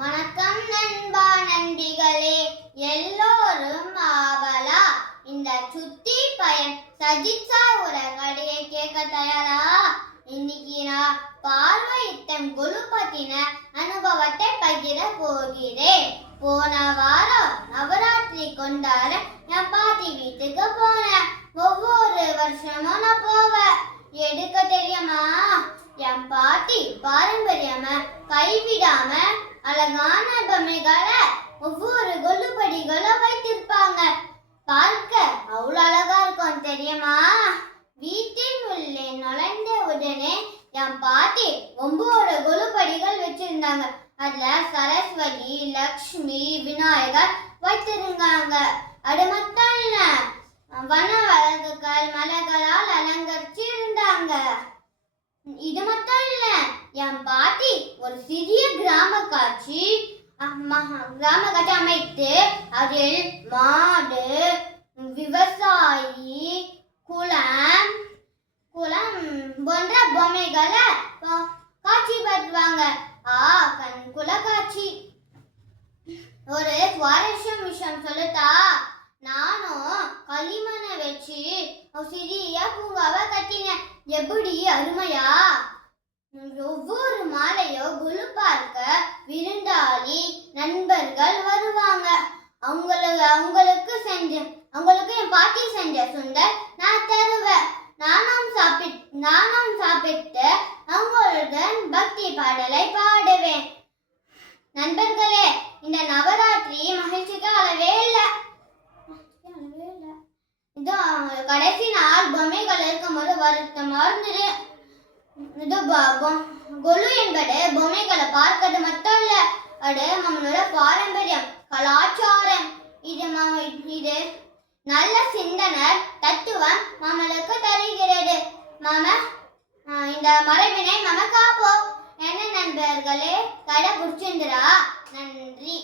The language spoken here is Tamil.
வணக்கம் நண்பா நண்பிகளே, எல்லோரும் ஆவலா இந்த சுத்தி பையன் சஜித் சாவோட கதையை கேட்க தயாரா? இன்னைக்கு நான் பார்வையிட்டம் குழு பத்தின அனுபவத்தை பகிர போகிறேன். போன வாரம் நவராத்திரி கொண்டாட என் பாட்டி வீட்டுக்கு போனேன். ஒவ்வொரு வருஷமும் நான் போவேன். எடுக்க தெரியுமா? என் பாட்டி பாரம்பரியமா கைவிடாம அழகான பொம்மைகளை ஒவ்வொரு கொள்ளுபடிகளும் வைத்திருப்பாங்க. பார்க்க அவ்வளவு அழகா இருக்கும் தெரியுமா? வீட்டின் உள்ளே நுழைந்த உடனே என் பாட்டி 9 கொள்ளுபடிகள் வச்சிருந்தாங்க. அதுல சரஸ்வதி, லக்ஷ்மி, விநாயகர் வைத்திருந்தாங்க. அது மட்டும் இல்ல, வண்ண விளக்குகள் மலர்களால் அலங்கரிச்சு இருந்தாங்க. இது மட்டும் இல்ல, என் பாட்டி ஒரு சிறிய கிராம காட்சி அமைத்து அதில் மாடு, விவசாயி, குளம் போன்ற பொம்மைகளை காட்சிப்படுத்துவாங்க. கண்குல காட்சி. ஒரு சுவாரஸ்ய விஷயம் சொல்லட்டா? நானும் களிமண்ணை வச்சு சிறிய பூங்காவை கட்டினேன். எப்படி அருமையா! ஒவ்வொரு மாலையும் குழு பார்க்க விருந்தாளி நண்பர்கள் வருவாங்க. அவங்களுக்கு என் பாட்டி செஞ்ச சுண்டல் நான் தருவேன். நானும் சாப்பிட்டு அவங்களுடன் பக்தி பாடலை பாடுவேன். நண்பர்களே, இந்த நவராத்திரி மகிழ்ச்சிக்கு அளவே இல்லை. இது கடைசி நாள் பொம்மைகள் இருக்கும்போது வருத்தமா இருந்தது. இது கொலு என்பது பொம்மைகளை பார்க்கிறது மட்டும் இல்ல, அது நம்மளோட பாரம்பரியம், கலாச்சாரம். இது நல்ல சிந்தனை தத்துவம் நம்மளுக்கு தருகிறது. இந்த மரபினை காப்போம். என்ன நண்பர்களே, கதை பிடிச்சிருந்தா? நன்றி.